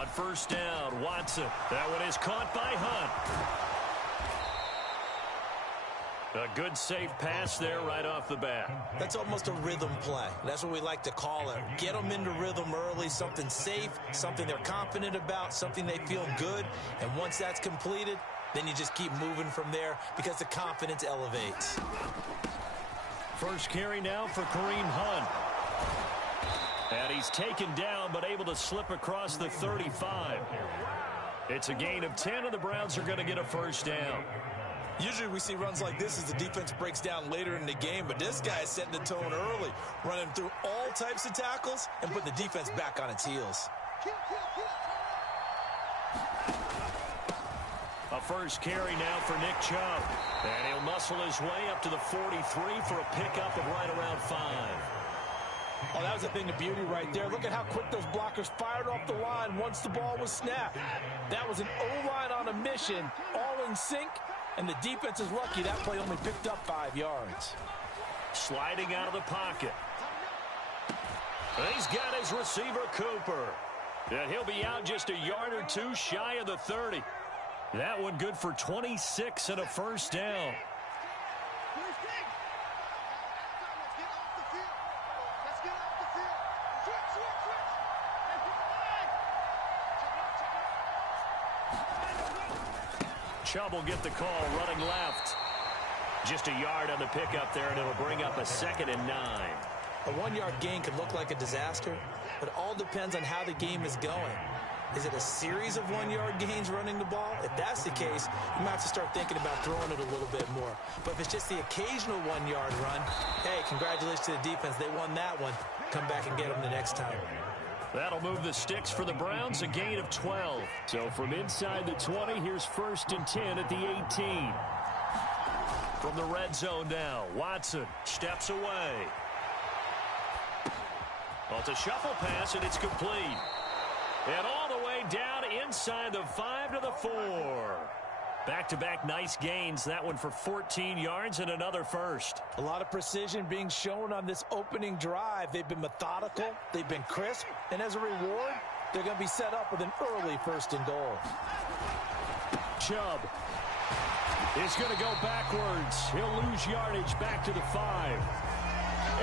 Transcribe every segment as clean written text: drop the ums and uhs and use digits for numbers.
On first down, Watson. That one is caught by Hunt. A good, safe pass there right off the bat. That's almost a rhythm play. That's what we like to call it. Get them into rhythm early, something safe, something they're confident about, something they feel good. And once that's completed, then you just keep moving from there because the confidence elevates. First carry now for Kareem Hunt. And he's taken down but able to slip across the 35. It's a gain of 10, and the Browns are going to get a first down. Usually we see runs like this as the defense breaks down later in the game, but this guy is setting the tone early, running through all types of tackles and putting the defense back on its heels. A first carry now for Nick Chubb. And he'll muscle his way up to the 43 for a pickup of right around 5. Oh, that was a thing of beauty right there. Look at how quick those blockers fired off the line once the ball was snapped. That was an O-line on a mission, all in sync. And the defense is lucky that play only picked up 5 yards. Sliding out of the pocket. He's got his receiver, Cooper. And he'll be out just a yard or two shy of the 30. That one good for 26 and a first down. Chubb will get the call running left. Just a yard on the pickup there, and it'll bring up a 2nd and 9. A 1-yard gain could look like a disaster, but it all depends on how the game is going. Is it a series of 1-yard gains running the ball? If that's the case, you might have to start thinking about throwing it a little bit more. But if it's just the occasional 1-yard run, hey, congratulations to the defense. They won that one. Come back and get them the next time. That'll move the sticks for the Browns, a gain of 12. So from inside the 20, here's 1st and 10 at the 18. From the red zone now, Watson steps away. Well, it's a shuffle pass, and it's complete. And all the way down inside the 5 to the 4. Back-to-back nice gains. That one for 14 yards and another first. A lot of precision being shown on this opening drive. They've been methodical. They've been crisp. And as a reward, they're going to be set up with an early 1st and goal. Chubb is going to go backwards. He'll lose yardage back to the 5.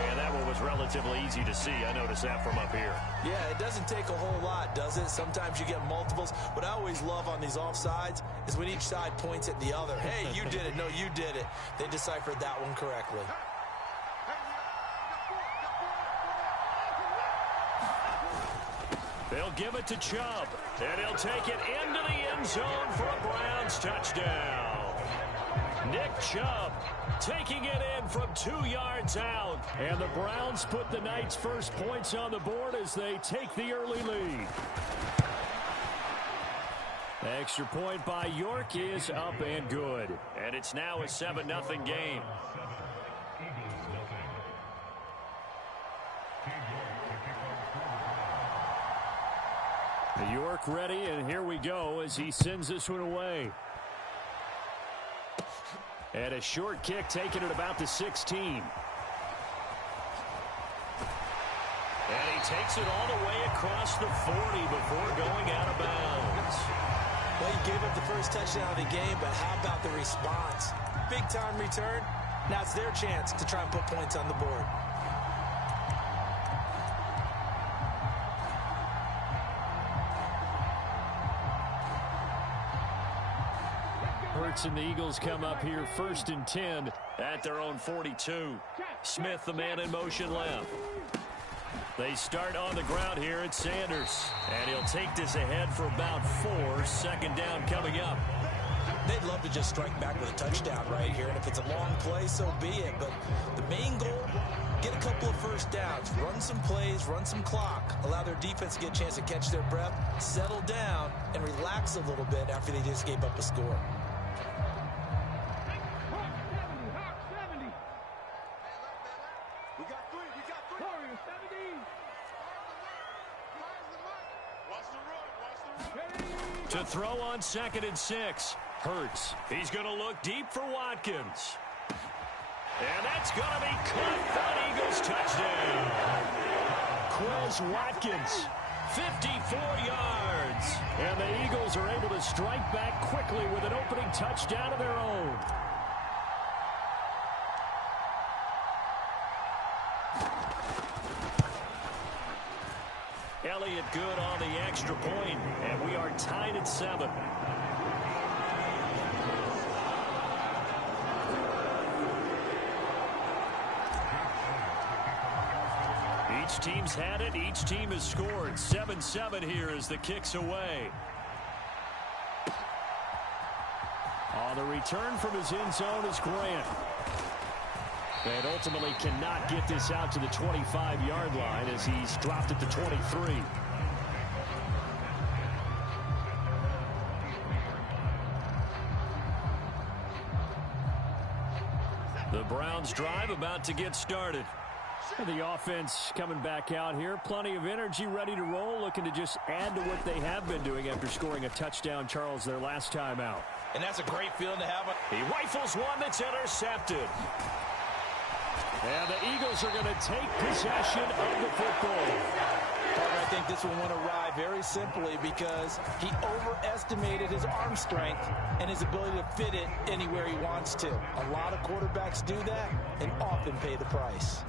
And that one was relatively easy to see. I noticed that from up here. Yeah, it doesn't take a whole lot, does it? Sometimes you get multiples. What I always love on these offsides is when each side points at the other. Hey, you did it. No, you did it. They deciphered that one correctly. They'll give it to Chubb. And he'll take it into the end zone for a Browns touchdown. Nick Chubb taking it in from 2 yards out. And the Browns put the night's first points on the board as they take the early lead. Extra point by York is up and good. And it's now a 7-0 game. York ready, and here we go as he sends this one away. And a short kick taken at about the 16. And he takes it all the way across the 40 before going out of bounds. Well, he gave up the first touchdown of the game, but how about the response? Big-time return. Now it's their chance to try and put points on the board. Hurts and the Eagles come up here 1st and 10 at their own 42. Smith, the man in motion left. They start on the ground here at Sanders. And he'll take this ahead for about 4. 2nd down coming up. They'd love to just strike back with a touchdown right here. And if it's a long play, so be it. But the main goal, get a couple of first downs. Run some plays, run some clock. Allow their defense to get a chance to catch their breath, settle down, and relax a little bit after they just gave up a score. To throw on 2nd and 6. Hurts. He's going to look deep for Watkins. And that's going to be caught for an Eagles touchdown. Quez Watkins 54 yards. And the Eagles are able to strike back quickly with an opening touchdown of their own. Elliott good on the extra point, and we are tied at 7. Each team's had it. Each team has scored. 7-7 here as the kick's away. On the return from his end zone is Grant. And ultimately cannot get this out to the 25-yard line as he's dropped at the 23. The Browns drive about to get started. The offense coming back out here. Plenty of energy, ready to roll, looking to just add to what they have been doing after scoring a touchdown, Charles, their last time out. And that's a great feeling to have. He rifles one that's intercepted. And the Eagles are going to take possession of the football. I think this one went awry very simply because he overestimated his arm strength and his ability to fit it anywhere he wants to. A lot of quarterbacks do that and often pay the price.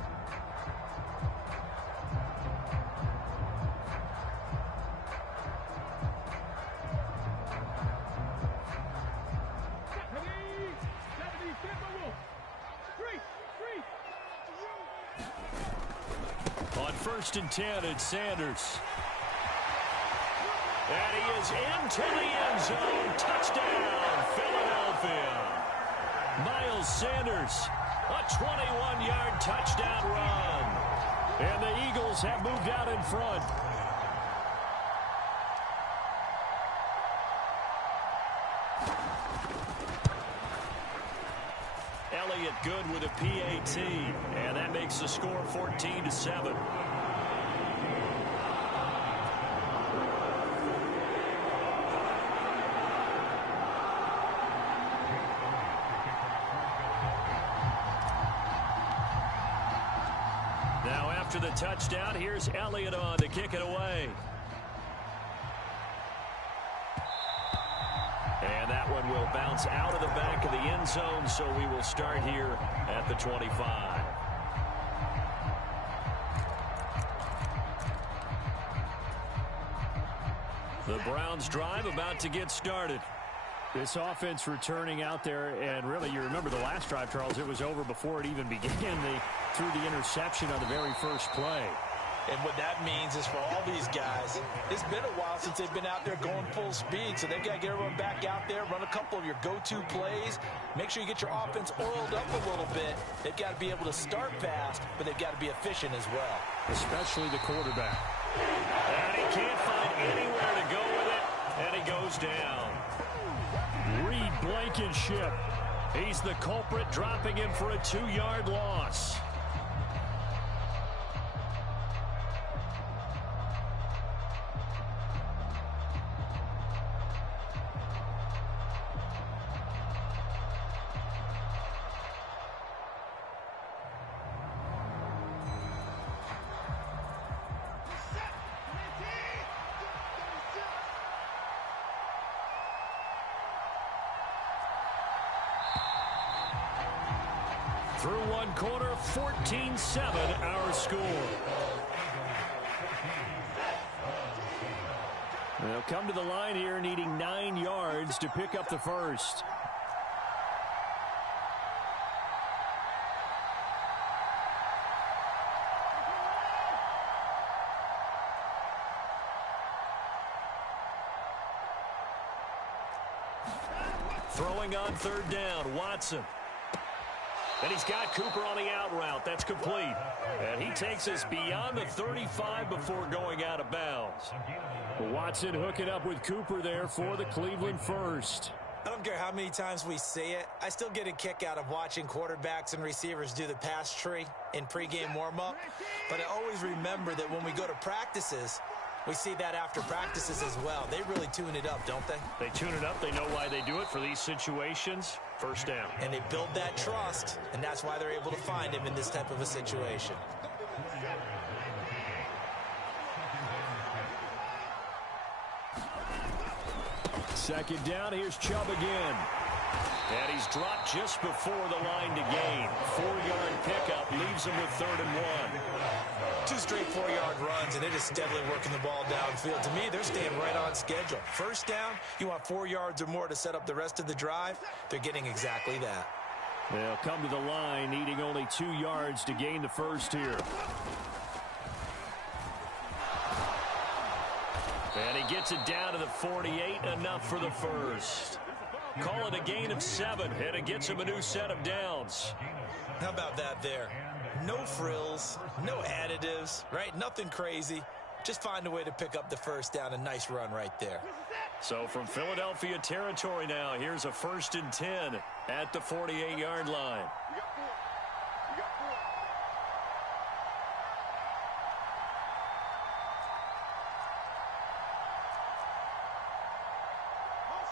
On 1st and 10, it's Sanders. And he is into the end zone. Touchdown, Philadelphia. Miles Sanders, a 21-yard touchdown run. And the Eagles have moved out in front. Elliott good with a PAT, and that makes the score 14-7. Now after the touchdown, here's Elliott on to kick it away. And that one will bounce out of the back of the end zone, so we will start here at the 25. The Browns drive about to get started. This offense returning out there, and really you remember the last drive, Charles, it was over before it even began. They threw the interception on the very first play. And what that means is for all these guys, it's been a while since they've been out there going full speed, so they've got to get everyone back out there, run a couple of your go-to plays, make sure you get your offense oiled up a little bit. They've got to be able to start fast, but they've got to be efficient as well. Especially the quarterback. And he can't find anywhere to go with it, and he goes down. Reed Blankenship. He's the culprit, dropping him for a 2-yard loss. Through one quarter, 14-7 our score. They'll come to the line here needing 9 yards to pick up the first. Throwing on 3rd down, Watson. And he's got Cooper on the out route. That's complete. And he takes us beyond the 35 before going out of bounds. Watson hooking up with Cooper there for the Cleveland first. I don't care how many times we see it. I still get a kick out of watching quarterbacks and receivers do the pass tree in pregame warm-up. But I always remember that when we go to practices, we see that after practices as well. They really tune it up, don't they? They tune it up. They know why they do it for these situations. First down. And they build that trust, and that's why they're able to find him in this type of a situation. Second down, here's Chubb again. And he's dropped just before the line to gain. 4-yard pickup leaves him with 3rd and 1. 2 straight 4-yard runs, and they're just steadily working the ball downfield. To me, they're staying right on schedule. First down, you want 4 yards or more to set up the rest of the drive. They're getting exactly that. They'll come to the line, needing only 2 yards to gain the first here. And he gets it down to the 48, enough for the first. Call it a gain of 7, and it gets him a new set of downs. How about that there? No frills, no additives, right? Nothing crazy. Just find a way to pick up the first down. A nice run right there. So from Philadelphia territory now, here's a 1st and 10 at the 48-yard line.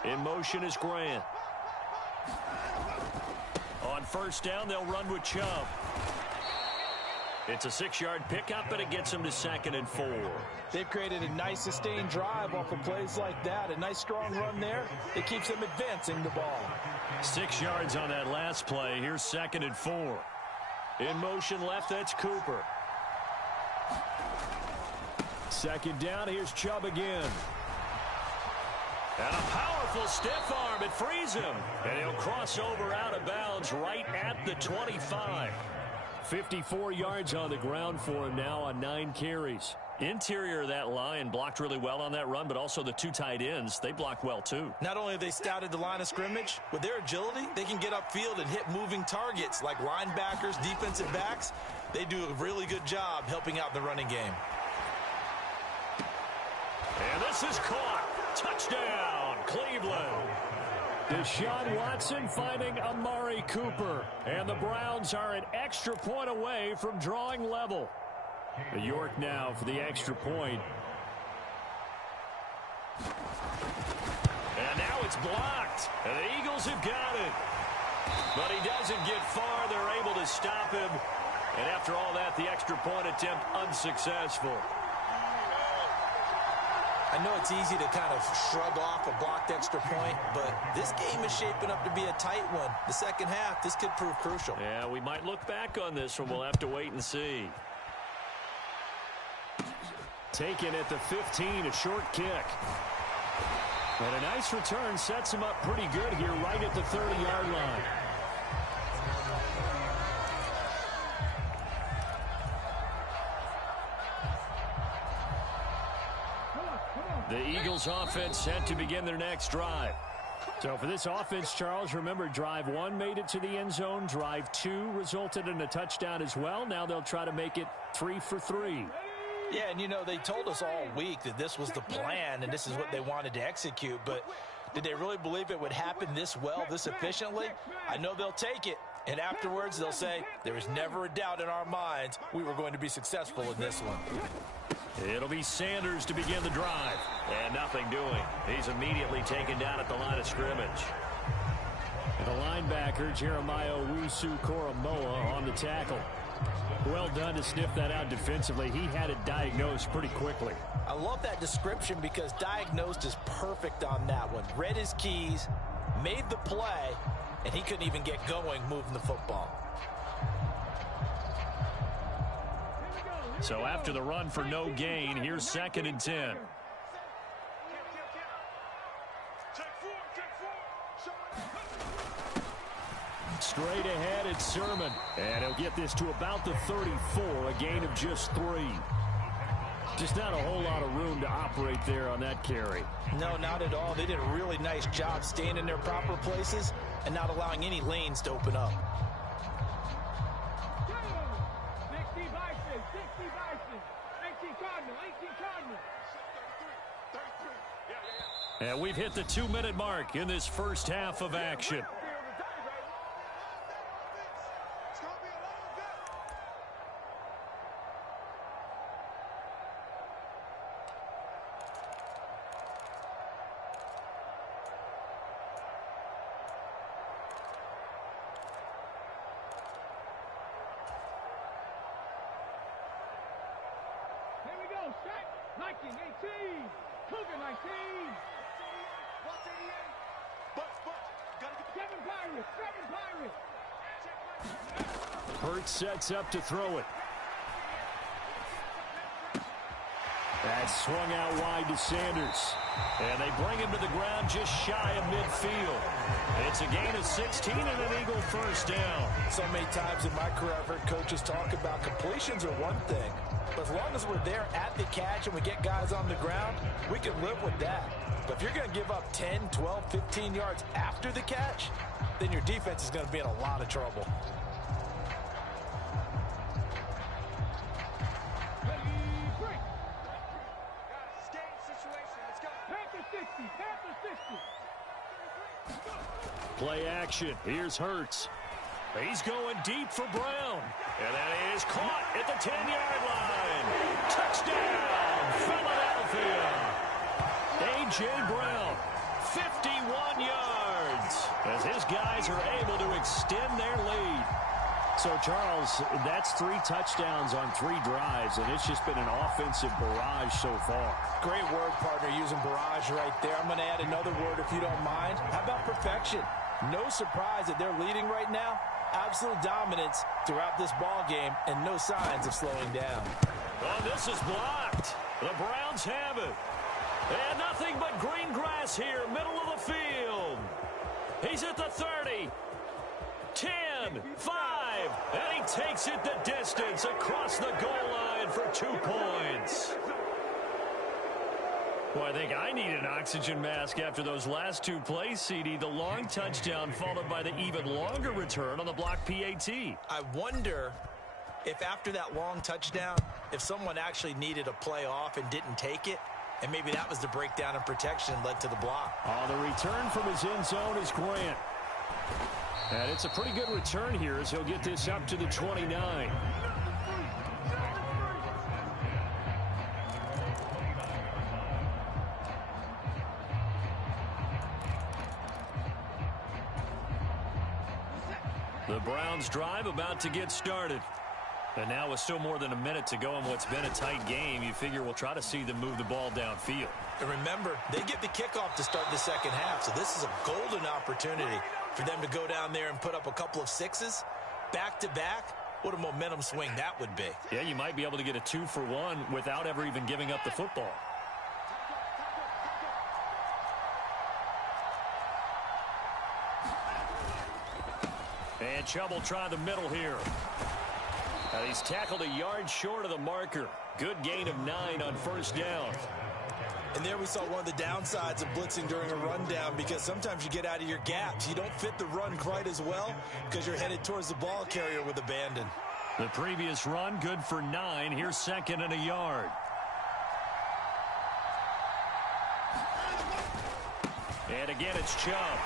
In motion is Grant. On 1st down, they'll run with Chubb. It's a 6-yard pickup, but it gets him to 2nd and 4. They've created a nice sustained drive off of plays like that. A nice strong run there. It keeps them advancing the ball. 6 yards on that last play. Here's 2nd and 4. In motion left, that's Cooper. 2nd down, here's Chubb again. And a powerful stiff arm. It frees him. And he'll cross over out of bounds right at the 25. 54 yards on the ground for him now on 9 carries. Interior of that line blocked really well on that run, but also the 2 tight ends, they blocked well too. Not only have they scouted the line of scrimmage, with their agility, they can get upfield and hit moving targets like linebackers, defensive backs. They do a really good job helping out the running game. And this is caught. Touchdown, Cleveland. Deshaun Watson finding Amari Cooper. And the Browns are an extra point away from drawing level. York now for the extra point. And now it's blocked. And the Eagles have got it. But he doesn't get far. They're able to stop him. And after all that, the extra point attempt unsuccessful. I know it's easy to kind of shrug off a blocked extra point, but this game is shaping up to be a tight one. The second half, this could prove crucial. Yeah, we might look back on this one. We'll have to wait and see. Taken at the 15, a short kick. And a nice return sets him up pretty good here right at the 30-yard line. The Eagles offense set to begin their next drive. So for this offense, Charles, remember drive 1 made it to the end zone. Drive 2 resulted in a touchdown as well. Now they'll try to make it 3 for 3. Yeah, and you know, they told us all week that this was the plan and this is what they wanted to execute. But did they really believe it would happen this well, this efficiently? I know they'll take it. And afterwards, they'll say, there was never a doubt in our minds we were going to be successful in this one. It'll be Sanders to begin the drive. And nothing doing. He's immediately taken down at the line of scrimmage. And the linebacker, Jeremiah Owusu-Koramoah, on the tackle. Well done to sniff that out defensively. He had it diagnosed pretty quickly. I love that description because diagnosed is perfect on that one. Read his keys, made the play, and he couldn't even get going moving the football. So after the run for no gain, here's 2nd and 10. Straight ahead, it's Sermon. And he'll get this to about the 34, a gain of just 3. Just not a whole lot of room to operate there on that carry. No, not at all. They did a really nice job staying in their proper places and not allowing any lanes to open up. And we've hit the 2-minute mark in this first half of action. Here we go, set, 19, 18, Cougar 19. Hurts sets up to throw it. That's swung out wide to Sanders. And they bring him to the ground just shy of midfield. It's a gain of 16 and an Eagle first down. So many times in my career I've heard coaches talk about completions are one thing. But as long as we're there at the catch and we get guys on the ground, we can live with that. But if you're going to give up 10, 12, 15 yards after the catch, then your defense is going to be in a lot of trouble. Play action. Here's Hurts. He's going deep for Brown. And that is caught at the 10-yard line. Touchdown, Philadelphia. A.J. Brown, 51 yards. As his guys are able to extend their lead. So, Charles, that's 3 touchdowns on 3 drives, and it's just been an offensive barrage so far. Great word, partner, using barrage right there. I'm going to add another word if you don't mind. How about perfection? No surprise that they're leading right now. Absolute dominance throughout this ball game and no signs of slowing down. Oh, this is blocked. The Browns have it. And nothing but green grass here, middle of the field. He's at the 30. 10, 5, and he takes it the distance across the goal line for 2 points. Well, I think I need an oxygen mask after those last 2 plays, CD. The long touchdown followed by the even longer return on the block PAT. I wonder if after that long touchdown, if someone actually needed a play off and didn't take it, and maybe that was the breakdown in protection and led to the block. Oh, the return from his end zone is Grant. And it's a pretty good return here as he'll get this up to the 29. The Browns drive about to get started. And now with still more than a minute to go in what's been a tight game, you figure we'll try to see them move the ball downfield. And remember, they get the kickoff to start the second half, so this is a golden opportunity for them to go down there and put up a couple of 6s back-to-back. What a momentum swing that would be. Yeah, you might be able to get a 2-for-1 without ever even giving up the football. And Chubb will try the middle here. And he's tackled a yard short of the marker. Good gain of 9 on first down. And there we saw one of the downsides of blitzing during a rundown, because sometimes you get out of your gaps. You don't fit the run quite as well because you're headed towards the ball carrier with abandon. The previous run good for 9. Here's 2nd and a yard. And again, it's Chubb.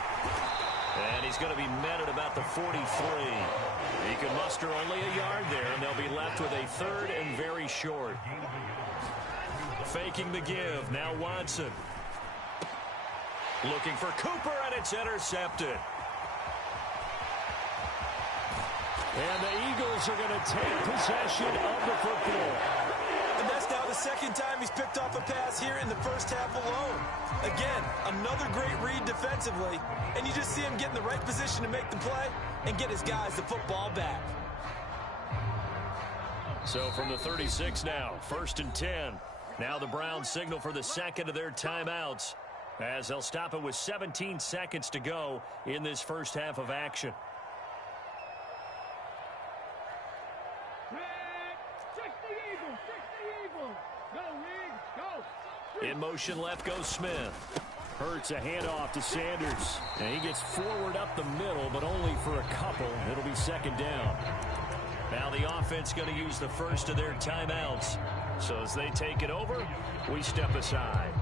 And he's going to be met at about the 43. He can muster only a yard there, and they'll be left with a 3rd and very short. Faking the give. Now Watson. Looking for Cooper, and it's intercepted. And the Eagles are going to take possession of the football. And that's now the 2nd time he's picked off a pass here in the first half alone. Again, another great read defensively, and you just see him get in the right position to make the play and get his guys the football back. So from the 36 now, 1st and 10. Now the Browns signal for the 2nd of their timeouts as they'll stop it with 17 seconds to go in this first half of action. In motion left goes Smith. Hurts a handoff to Sanders. And he gets forward up the middle, but only for a couple. It'll be 2nd down. Now the offense going to use the first of their timeouts. So as they take it over, we step aside.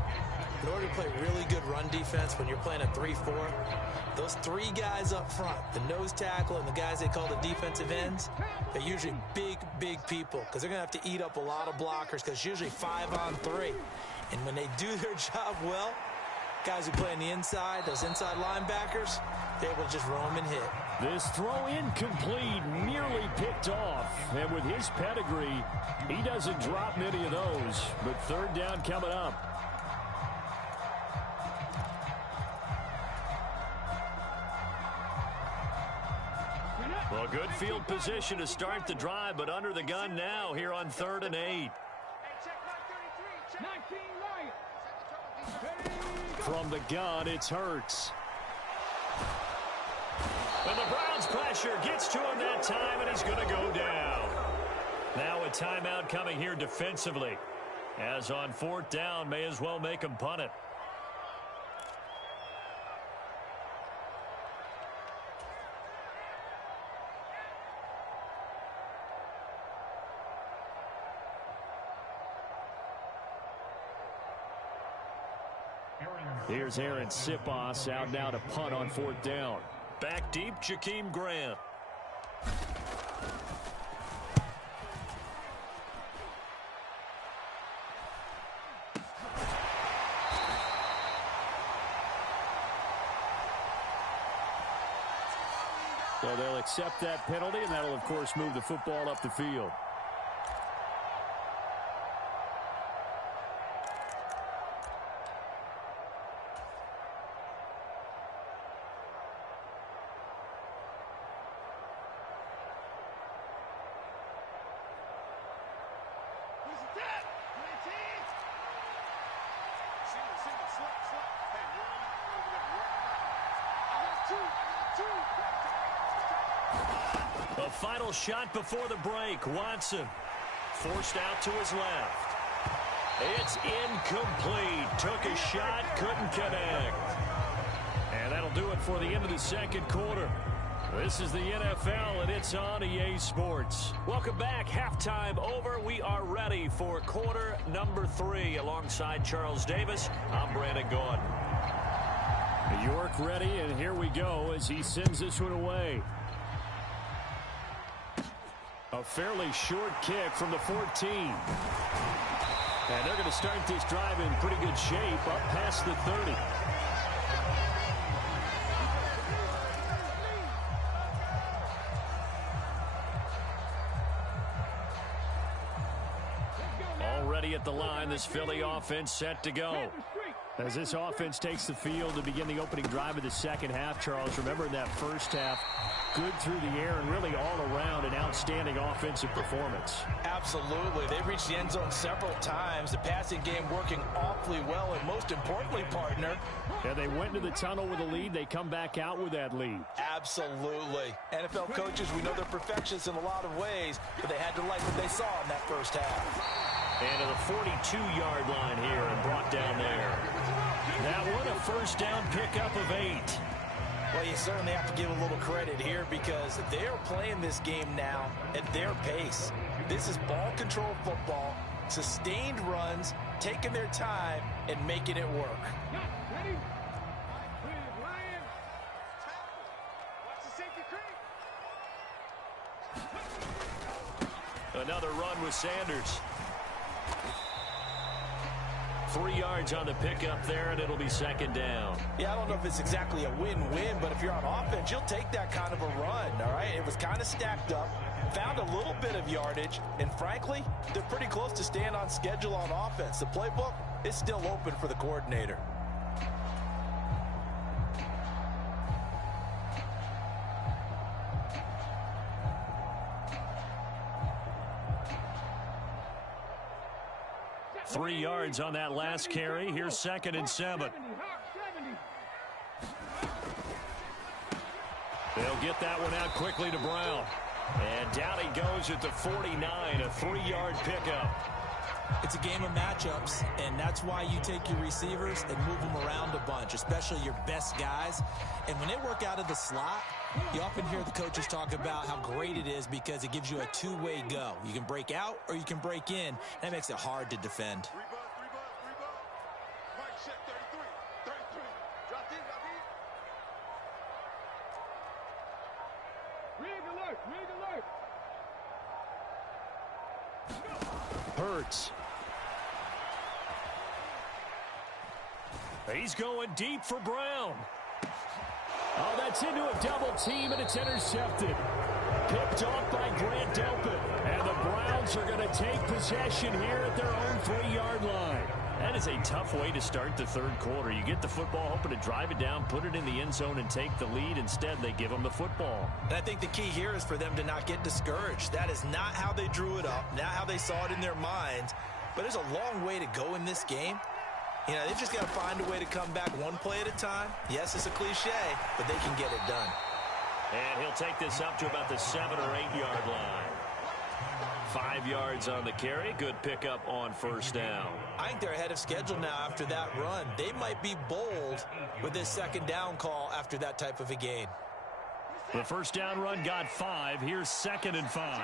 In order to play really good run defense when you're playing a 3-4, those 3 guys up front, the nose tackle and the guys they call the defensive ends, they're usually big people because they're going to have to eat up a lot of blockers because it's usually 5 on 3. And when they do their job well, guys who play on the inside, those inside linebackers, they're able to just roam and hit. This throw incomplete, nearly picked off. And with his pedigree, he doesn't drop many of those. But 3rd down coming up. Well, good field position to start the drive, but under the gun now here on 3rd and 8. From the gun, it's Hurts. And the Browns pressure gets to him that time, and he's going to go down. Now a timeout coming here defensively. As on 4th down, may as well make him punt it. Here's Aaron Sipos out now to punt on 4th down. Back deep, Jakeem Grant. So they'll accept that penalty, and that'll, of course, move the football up the field. The final shot before the break. Watson forced out to his left. It's incomplete. Took a shot, couldn't connect. And that'll do it for the end of the 2nd quarter. This is the NFL, and it's on EA Sports. Welcome back. Halftime over. We are ready for quarter number 3. Alongside Charles Davis, I'm Brandon Gaudin. York ready, and here we go as he sends this one away. A fairly short kick from the 14. And they're going to start this drive in pretty good shape up past the 30. Already at the line, this Philly offense set to go. As this offense takes the field to begin the opening drive of the 2nd half, Charles, remember in that 1st half, good through the air and really all around an outstanding offensive performance. Absolutely. They've reached the end zone several times. The passing game working awfully well, and most importantly, partner. Yeah, they went into the tunnel with a lead. They come back out with that lead. Absolutely. NFL coaches, we know they're perfectionists in a lot of ways, but they had to like what they saw in that 1st half. And to the 42-yard line here and brought down there. That one a 1st down pickup of 8. Well, you certainly have to give a little credit here because they're playing this game now at their pace. This is ball control football, sustained runs, taking their time, and making it work. Another run with Sanders. 3 yards on the pickup there, and it'll be 2nd down. Yeah, I don't know if it's exactly a win-win, but if you're on offense, you'll take that kind of a run, all right? It was kind of stacked up, found a little bit of yardage, and frankly, they're pretty close to staying on schedule on offense. The playbook is still open for the coordinator. Three yards on that last carry. Here's 2nd and 7. They'll get that one out quickly to Brown. And down he goes at the 49, a 3-yard pickup. It's a game of matchups, and that's why you take your receivers and move them around a bunch, especially your best guys. And when they work out of the slot, you often hear the coaches talk about how great it is because it gives you a two-way go. You can break out or you can break in. That makes it hard to defend. Hurts. He's going deep for Brown. Oh, that's into a double team, and it's intercepted. Picked off by Grant Delpit. And the Browns are going to take possession here at their own 3-yard line. That is a tough way to start the third quarter. You get the football, hoping to drive it down, put it in the end zone, and take the lead. Instead, they give them the football. And I think the key here is for them to not get discouraged. That is not how they drew it up, not how they saw it in their minds. But there's a long way to go in this game. You know, they've just got to find a way to come back one play at a time. Yes, it's a cliche, but they can get it done. And he'll take this up to about the 7 or 8 yard line. 5 yards on the carry. Good pickup on first down. I think they're ahead of schedule now after that run. They might be bold with this second down call after that type of a gain. The first down run got 5. Here's 2nd and 5.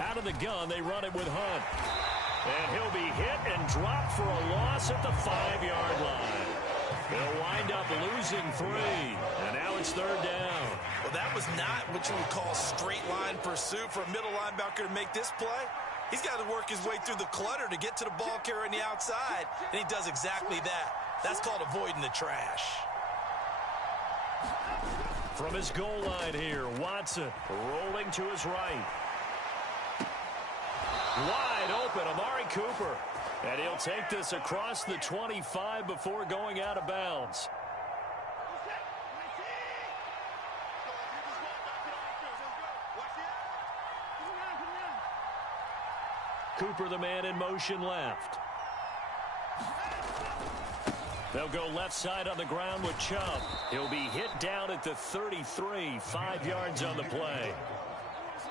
Out of the gun, they run it with Hunt. And he'll be hit and dropped for a loss at the 5-yard line. They'll wind up losing 3. And now it's 3rd down. Well, that was not what you would call straight line pursuit for a middle linebacker to make this play. He's got to work his way through the clutter to get to the ball carrier on the outside, and he does exactly that. That's called avoiding the trash. From his goal line here, Watson rolling to his right. Wide open, Amari Cooper. And he'll take this across the 25 before going out of bounds. Cooper, the man in motion left. They'll go left side on the ground with Chubb. He'll be hit down at the 33, 5 yards on the play.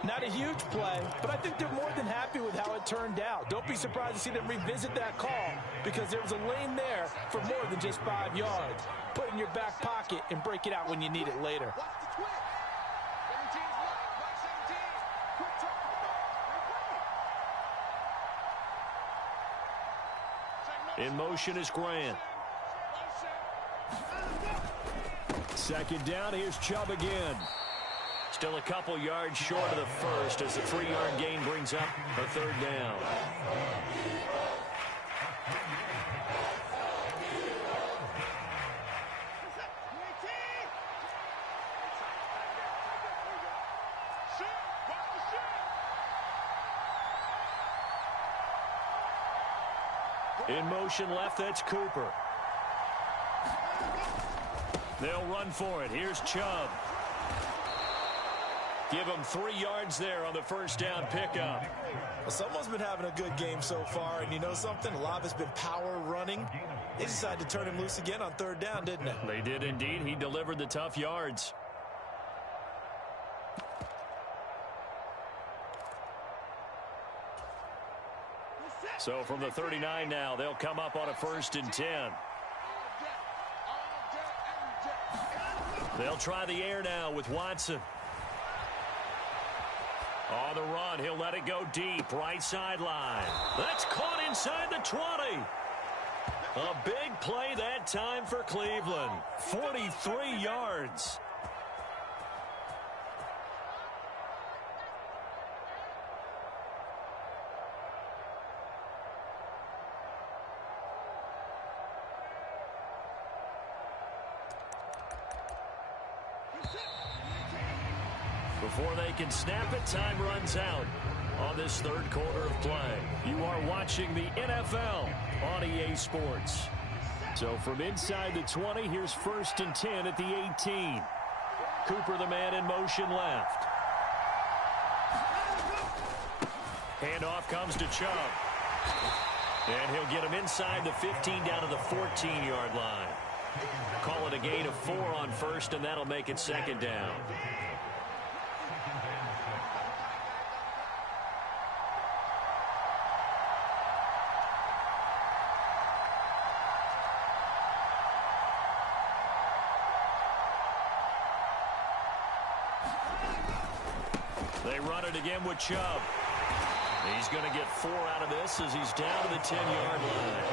Not a huge play, but I think they're more than happy with how it turned out. Don't be surprised to see them revisit that call because there was a lane there for more than just 5 yards. Put it in your back pocket and break it out when you need it later. In motion is Grant. 2nd down, here's Chubb again. Still a couple yards short of the first as the 3-yard gain brings up a 3rd down. In motion left, that's Cooper. They'll run for it. Here's Chubb. Give him 3 yards there on the first down pickup. Well, someone's been having a good game so far, and you know something? A lot of it's been power running. They decided to turn him loose again on 3rd down, didn't they? They did indeed. He delivered the tough yards. So from the 39 now, they'll come up on a 1st and 10. They'll try the air now with Watson. On the run, he'll let it go deep, right sideline. That's caught inside the 20. A big play that time for Cleveland. 43 yards. Before they can snap it, time runs out on this 3rd quarter of play. You are watching the NFL on EA Sports. So from inside the 20, here's 1st and 10 at the 18. Cooper, the man in motion left. Handoff comes to Chubb. And he'll get him inside the 15 down to the 14-yard line. Call it a gain of 4 on 1st, and that'll make it 2nd down. They run it again with Chubb. He's going to get 4 out of this as he's down to the 10-yard line.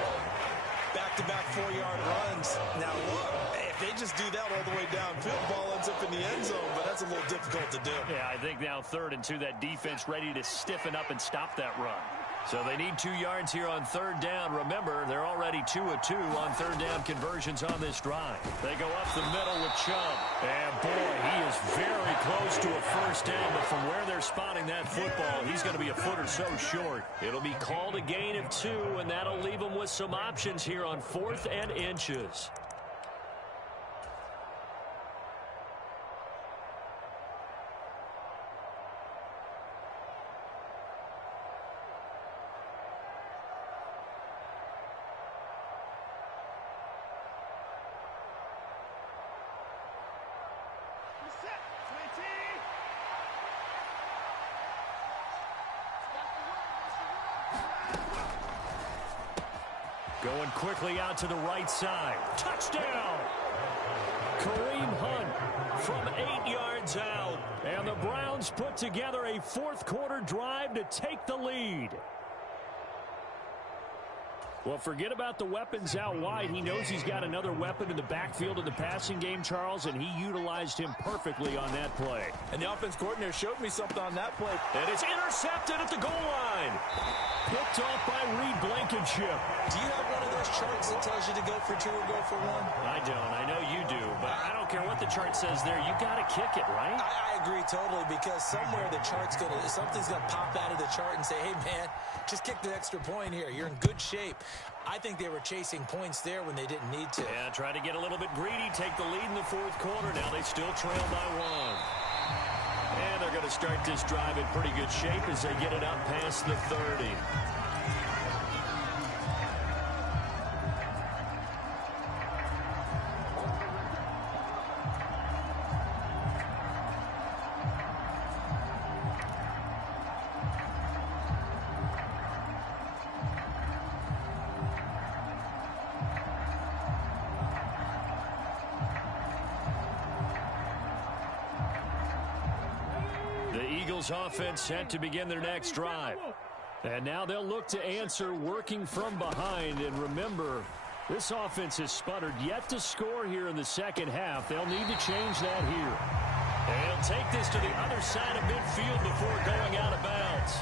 Back-to-back 4-yard runs. Now, look, if they just do that all the way downfield, ball ends up in the end zone, but that's a little difficult to do. Yeah, I think now 3rd and 2, that defense ready to stiffen up and stop that run. So they need 2 yards here on 3rd down. Remember, they're already 2 of 2 on 3rd down conversions on this drive. They go up the middle with Chubb. And boy, he is very close to a first down, but from where they're spotting that football, he's going to be a foot or so short. It'll be called a gain of 2, and that'll leave him with some options here on 4th and inches. Going quickly out to the right side. Touchdown! Kareem Hunt from 8 yards out. And the Browns put together a fourth-quarter drive to take the lead. Well, forget about the weapons out wide. He knows he's got another weapon in the backfield in the passing game, Charles, and he utilized him perfectly on that play. And the offense coordinator showed me something on that play. And it's intercepted at the goal line. Picked off by Reed Blankenship. Do you have one of those charts that tells you to go for 2 or go for 1? I don't. I know you do, but I don't care what the chart says there. You got to kick it, right? I agree totally, because somewhere the chart's something's going to pop out of the chart and say, hey, man, just kick the extra point here. You're in good shape. I think they were chasing points there when they didn't need to. Yeah, try to get a little bit greedy, take the lead in the fourth quarter. Now they still trail by 1. And they're going to start this drive in pretty good shape as they get it up past the 30. Offense set to begin their next drive. And now they'll look to answer working from behind. And remember, this offense has sputtered yet to score here in the second half. They'll need to change that here. And they'll take this to the other side of midfield before going out of bounds.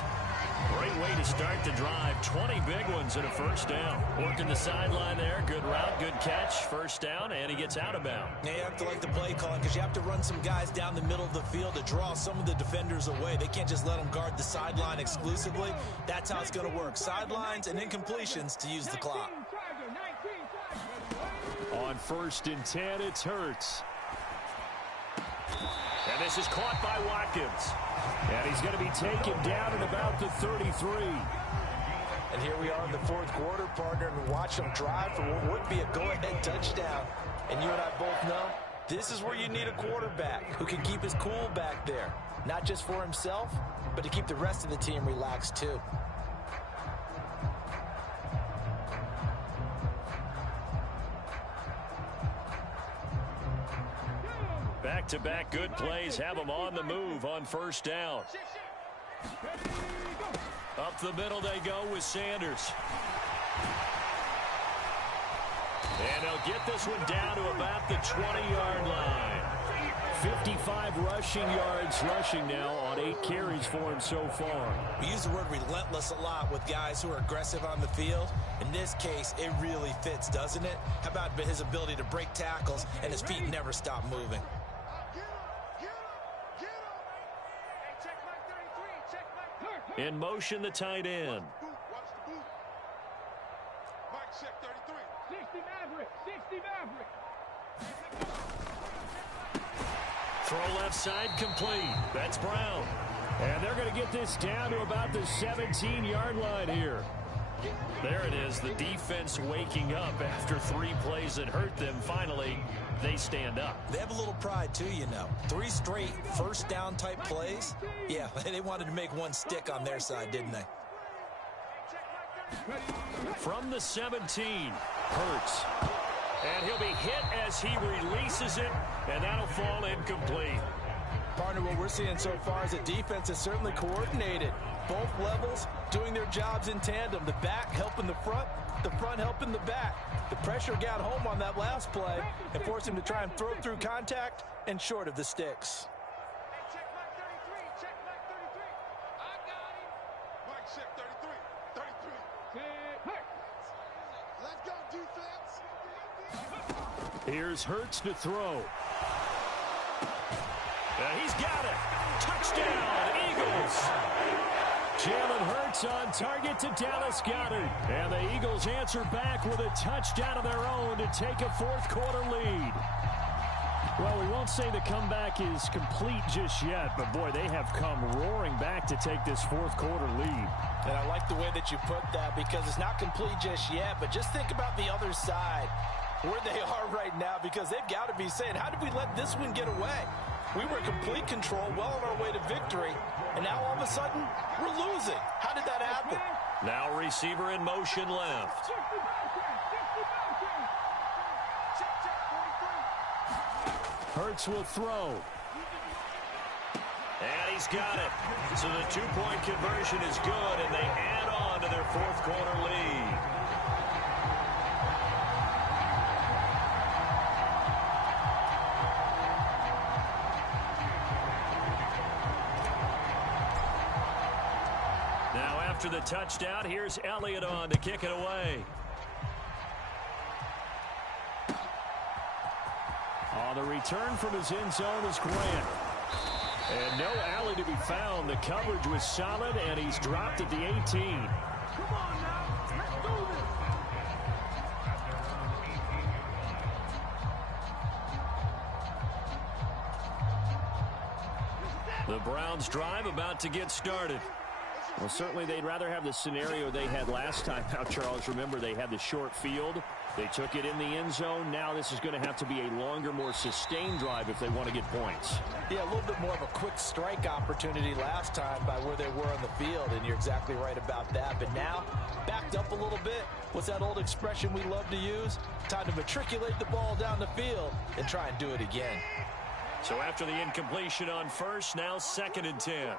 Great way to start the drive. 20 big ones and a first down. Working the sideline there. Good route, good catch. First down, and he gets out of bounds. Yeah, you have to like the play calling, because you have to run some guys down the middle of the field to draw some of the defenders away. They can't just let them guard the sideline exclusively. That's how it's going to work. Sidelines and incompletions to use the clock. On 1st and 10, it's Hurts. And this is caught by Watkins. And he's going to be taken down at about the 33. And here we are in the fourth quarter, partner, and watch them drive for what would be a go-ahead touchdown. And you and I both know this is where you need a quarterback who can keep his cool back there. Not just for himself, but to keep the rest of the team relaxed too. Back-to-back good plays have them on the move on first down. Up the middle they go with Sanders. And they'll get this one down to about the 20-yard line. 55 rushing yards rushing now on 8 carries for him so far. We use the word relentless a lot with guys who are aggressive on the field. In this case, it really fits, doesn't it? How about his ability to break tackles and his feet never stop moving? In motion, the tight end. Throw left side complete. That's Brown. And they're going to get this down to about the 17-yard line here. There it is, the defense waking up after 3 plays that hurt them. Finally, they stand up. They have a little pride, too, you know. 3 straight first down type plays. Yeah, they wanted to make one stick on their side, didn't they? From the 17, Hurts. And he'll be hit as he releases it, and that'll fall incomplete. Partner, what we're seeing so far is the defense is certainly coordinated. Both levels doing their jobs in tandem. The back helping the front helping the back. The pressure got home on that last play and forced him to try and throw through contact and short of the sticks. Check Mike 33. Check Mike 33. I got him. Mike check 33. 33. Let's go, defense. Here's Hurts to throw. he's got it. Touchdown, Eagles. Jalen Hurts on target to Dallas Goedert. And the Eagles answer back with a touchdown of their own to take a fourth-quarter lead. Well, we won't say the comeback is complete just yet, but, boy, they have come roaring back to take this fourth-quarter lead. And I like the way that you put that because it's not complete just yet, but just think about the other side, where they are right now, because they've got to be saying, how did we let this one get away? We were in complete control, well on our way to victory, and now all of a sudden, we're losing. How did that happen? Now receiver in motion left. Hurts will throw. And he's got it. So the two-point conversion is good, and they add on to their fourth-quarter lead. Now after the touchdown, here's Elliott on to kick it away. On the return from his end zone is Grant. And no alley to be found. The coverage was solid, and he's dropped at the 18. Come on now. Let's do this. The Browns drive about to get started. Well, certainly they'd rather have the scenario they had last time out, Charles. Remember, they had the short field. They took it in the end zone. Now this is going to have to be a longer, more sustained drive if they want to get points. Yeah, a little bit more of a quick strike opportunity last time by where they were on the field, and you're exactly right about that. But now, backed up a little bit. What's that old expression we love to use? Time to matriculate the ball down the field and try and do it again. So after the incompletion on first, now 2nd and 10.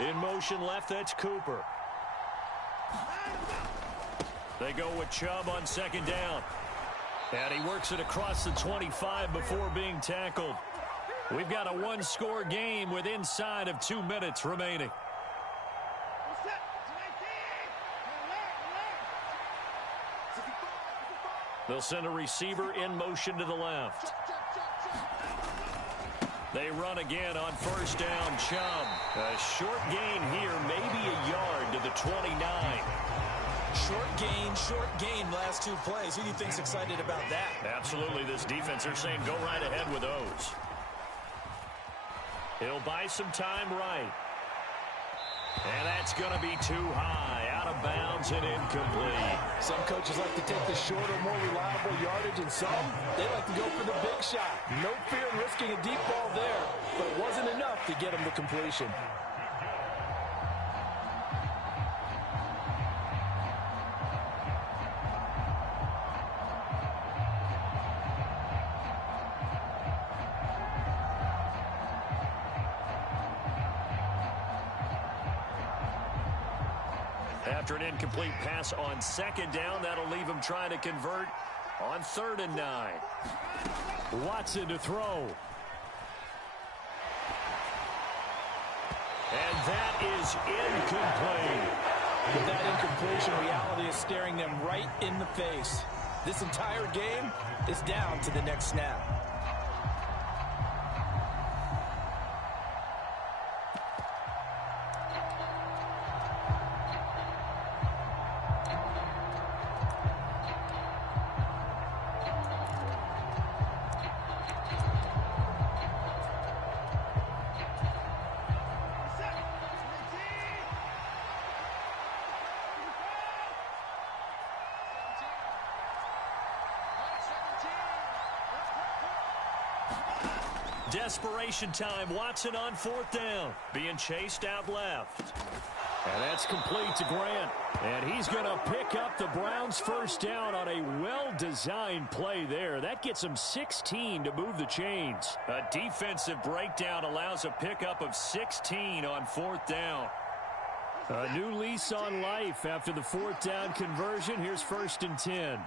In motion left, that's Cooper. They go with Chubb on 2nd down. And he works it across the 25 before being tackled. We've got a one-score game with inside of 2 minutes remaining. They'll send a receiver in motion to the left. They run again on 1st down. Chubb. A short gain here, maybe a yard to the 29. Short gain, last 2 plays. Who do you think's excited about that? Absolutely, this defense, they're saying go right ahead with those. He'll buy some time right. And that's going to be too high. Out of bounds and incomplete. Some coaches like to take the shorter, more reliable yardage, and some, they like to go for the big shot. No fear in risking a deep ball there, but it wasn't enough to get him to completion. After an incomplete pass on 2nd down, that'll leave him trying to convert on 3rd and 9. Watson to throw. And that is incomplete. With that incompletion, reality is staring them right in the face. This entire game is down to the next snap. Desperation time. Watson on 4th down. Being chased out left. And that's complete to Grant. And he's going to pick up the Browns' 1st down on a well-designed play there. That gets him 16 to move the chains. A defensive breakdown allows a pickup of 16 on 4th down. A new lease on life after the 4th down conversion. Here's 1st and 10.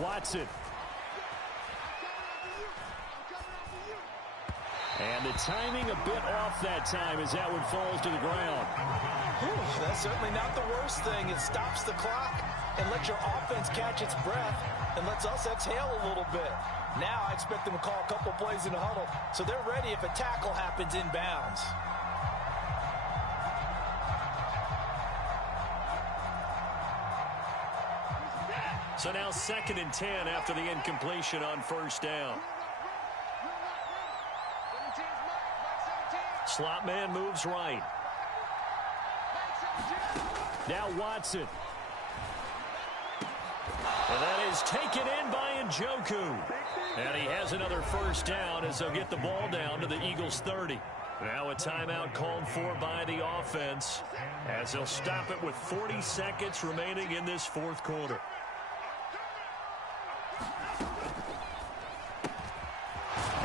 Watson. And the timing a bit off that time as that one falls to the ground. That's certainly not the worst thing. It stops the clock and lets your offense catch its breath. and lets us exhale a little bit. Now I expect them to call a couple plays in the huddle, so they're ready if a tackle happens inbounds. So now 2nd and 10 after the incompletion on first down. Slot man moves right. Now Watson. And that is taken in by Njoku. And he has another first down as they'll get the ball down to the Eagles' 30. Now a timeout called for by the offense as they'll stop it with 40 seconds remaining in this fourth quarter.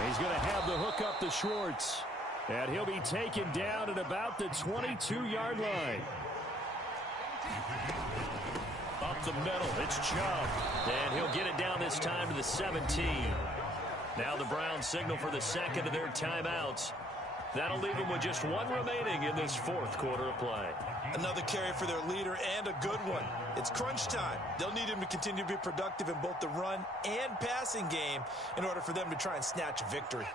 He's going to have the hook up to Schwartz. And he'll be taken down at about the 22-yard line. Up the middle, it's Chubb. And he'll get it down this time to the 17. Now the Browns signal for the second of their timeouts. That'll leave them with just one remaining in this fourth quarter of play. Another carry for their leader and a good one. It's crunch time. They'll need him to continue to be productive in both the run and passing game in order for them to try and snatch a victory.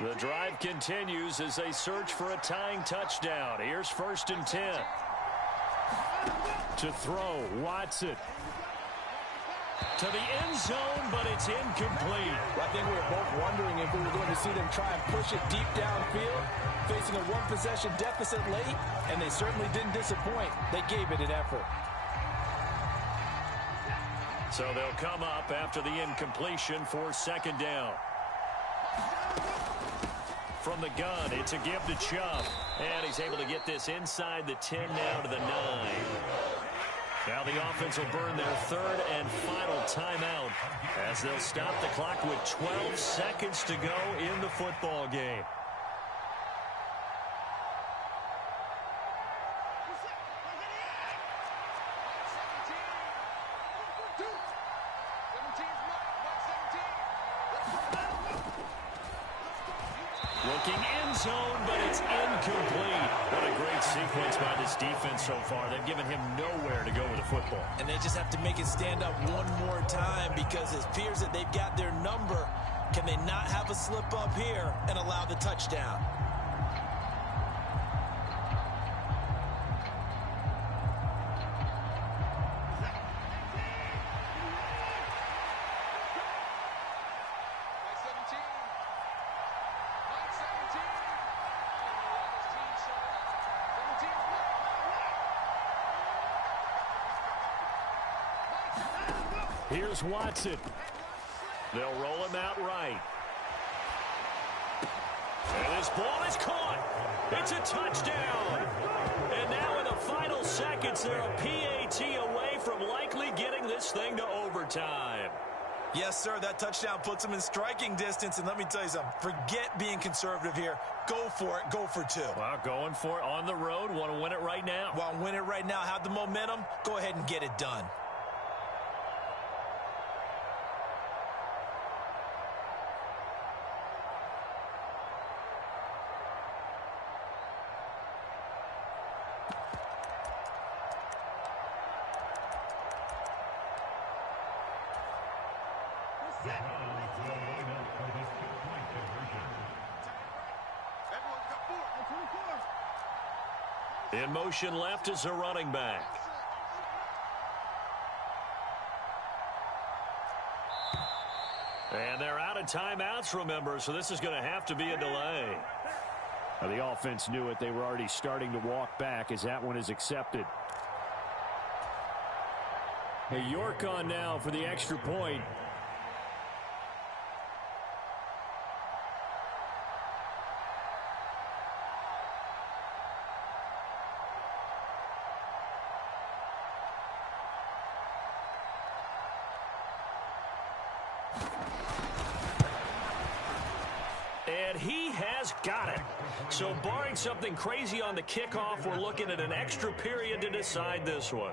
The drive continues as they search for a tying touchdown. Here's 1st and 10. To throw, Watson. To the end zone, but it's incomplete. I think we were both wondering if we were going to see them try and push it deep downfield, facing a one-possession deficit late, and they certainly didn't disappoint. They gave it an effort. So they'll come up after the incompletion for 2nd down. From the gun, it's a give to Chubb. And he's able to get this inside the 10 now to the 9. Now the offense will burn their 3rd and final timeout as they'll stop the clock with 12 seconds to go in the football game. Looking end zone, but it's incomplete. What a great sequence by this defense so far. They've given him nowhere to go with the football. And they just have to make it stand up one more time because it appears that they've got their number. Can they not have a slip up here and allow the touchdown? Here's Watson. They'll roll him out right. And this ball is caught. It's a touchdown. And now in the final seconds, they're a PAT away from likely getting this thing to overtime. Yes, sir, that touchdown puts them in striking distance. And let me tell you something, forget being conservative here. Go for it. Go for 2. Well, going for it on the road. Want to win it right now. Want to win it right now. Have the momentum. Go ahead and get it done. In motion left is a running back. And they're out of timeouts, remember, so this is going to have to be a delay. Now, the offense knew it. They were already starting to walk back as that one is accepted. Hey, York on now for the extra point. And he has got it. So barring something crazy on the kickoff, we're looking at an extra period to decide this one.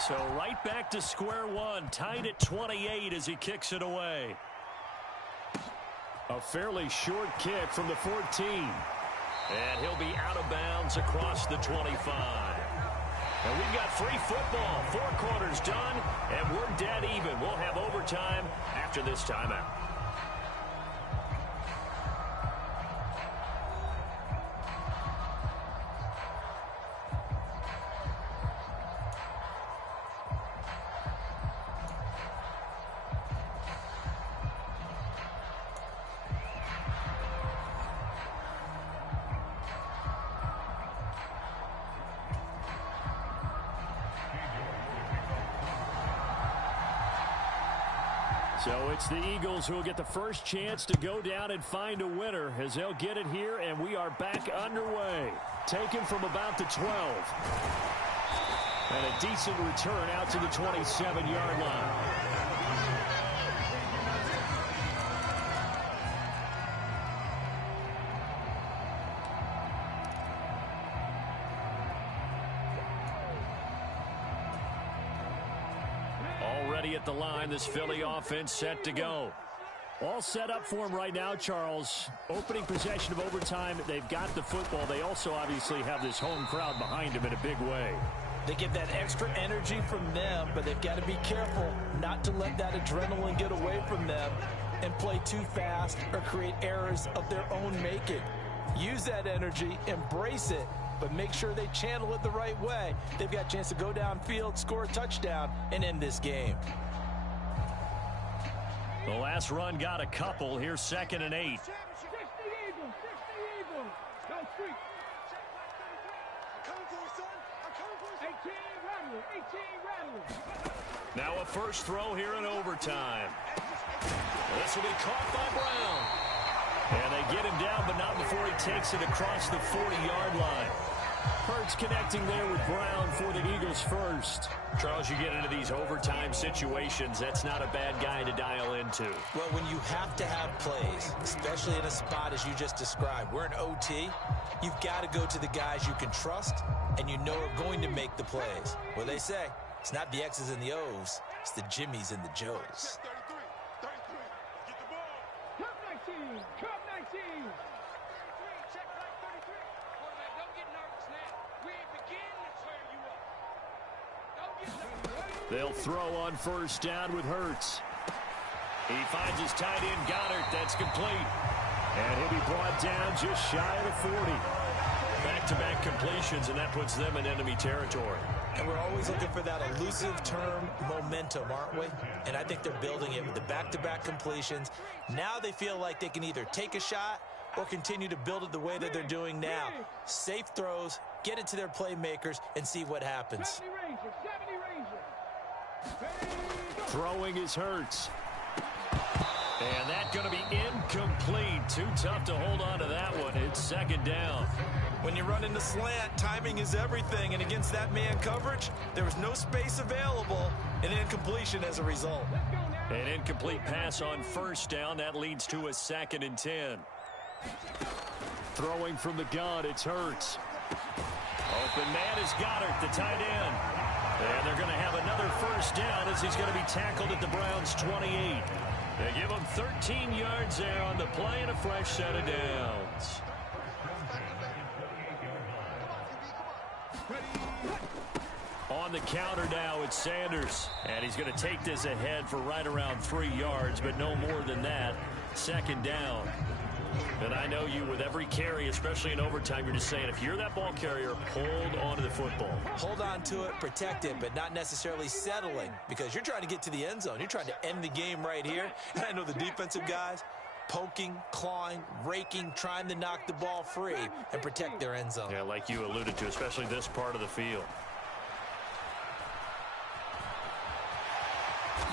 So right back to square one, tied at 28 as he kicks it away. A fairly short kick from the 14. And he'll be out of bounds across the 25. And we've got free football. 4 quarters done, and we're dead even. We'll have overtime after this timeout. So it's the Eagles who will get the first chance to go down and find a winner as they'll get it here, and we are back underway. Taken from about the 12. And a decent return out to the 27-yard line. Already at the line, this Philly offense set to go. All set up for them right now, Charles. Opening possession of overtime, they've got the football. They also obviously have this home crowd behind them in a big way. They get that extra energy from them, but they've got to be careful not to let that adrenaline get away from them and play too fast or create errors of their own making. Use that energy, embrace it, but make sure they channel it the right way. They've got a chance to go downfield, score a touchdown, and end this game. The last run got a couple. Here's 2nd and 8. Now a first throw here in overtime. This will be caught by Brown. And they get him down, but not before he takes it across the 40-yard line. Hurts connecting there with Brown for the Eagles first. Charles, you get into these overtime situations, that's not a bad guy to dial into. Well, when you have to have plays, especially in a spot as you just described, we're in OT, you've got to go to the guys you can trust and you know are going to make the plays. Well, they say it's not the X's and the O's, it's the Jimmys and the Joes. They'll throw on first down with Hurts. He finds his tight end, Goddard. That's complete. And he'll be brought down just shy of the 40. Back-to-back completions, and that puts them in enemy territory. And we're always looking for that elusive term momentum, aren't we? And I think they're building it with the back-to-back completions. Now they feel like they can either take a shot or continue to build it the way that they're doing now. Safe throws, get it to their playmakers, and see what happens. Throwing is Hurts. And that's going to be incomplete. Too tough to hold on to that one. It's 2nd down. When you run into slant, timing is everything. And against that man coverage, there was no space available. And incompletion as a result. An incomplete pass on first down. That leads to a 2nd and 10. Throwing from the gun, it's Hurts. Open man is Goddard, the tight end. And they're going to have another first down as he's going to be tackled at the Browns' 28. They give him 13 yards there on the play and a fresh set of downs. On the counter now, it's Sanders. And he's going to take this ahead for right around 3 yards, but no more than that. 2nd down. And I know you, with every carry, especially in overtime, you're just saying, if you're that ball carrier, hold on to the football. Hold on to it, protect it, but not necessarily settling, because you're trying to get to the end zone. You're trying to end the game right here. And I know the defensive guys poking, clawing, raking, trying to knock the ball free and protect their end zone. Yeah, like you alluded to, especially this part of the field.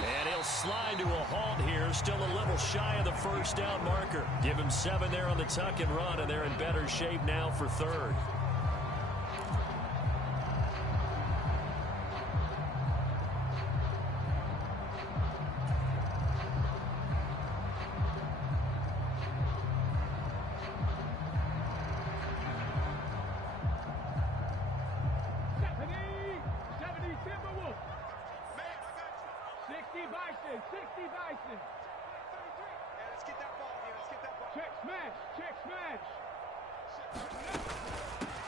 And he'll slide to a halt here, still a little shy of the first down marker. Give him 7 there on the tuck and run, and they're in better shape now for 3rd. Bison. 60 Bison. Let's get that ball here. Let's get that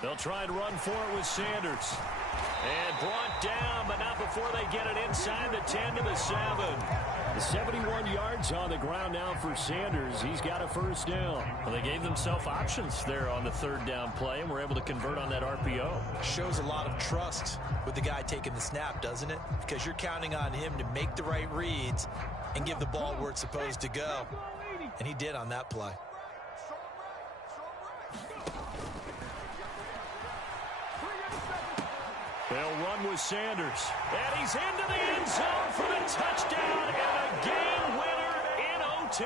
They'll try and run for it with Sanders. And brought down, but not before they get it inside the 10 to the 7. The 71 yards on the ground now for Sanders. He's got a first down. Well, they gave themselves options there on the third down play, and were able to convert on that RPO. Shows a lot of trust with the guy taking the snap, doesn't it? Because you're counting on him to make the right reads and give the ball where it's supposed to go. And he did on that play. They'll run with Sanders. And he's into the end zone for the touchdown and a game winner in OT.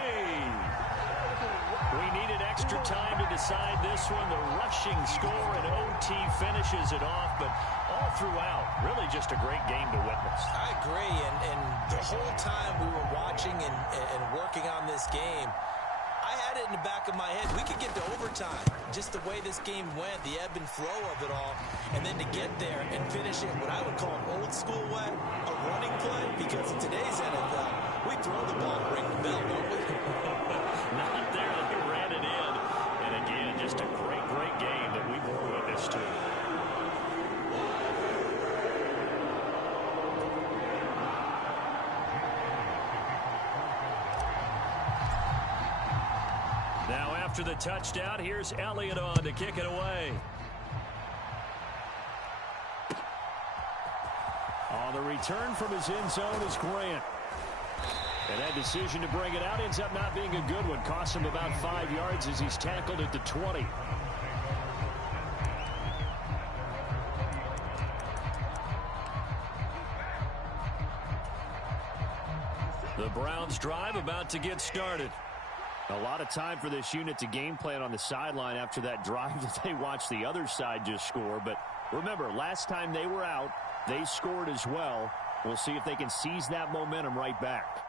We needed extra time to decide this one. The rushing score in OT finishes it off, but all throughout, really just a great game to witness. I agree, and the whole time we were watching and working on this game, I had it in the back of my head. We could get to overtime. Just the way this game went, the ebb and flow of it all, and then to get there and finish it what I would call an old school way, a running play, because in today's NFL, we throw the ball and ring the bell, don't we? Not there. They ran it in. And again, just a great, great game that we were witness to. Now after the touchdown, here's Elliott on to kick it away. On the return from his end zone is Grant. And that decision to bring it out ends up not being a good one. Costs him about 5 yards as he's tackled at the 20. The Browns drive about to get started. A lot of time for this unit to game plan on the sideline after that drive that they watched the other side just score. But remember, last time they were out, they scored as well. We'll see if they can seize that momentum right back.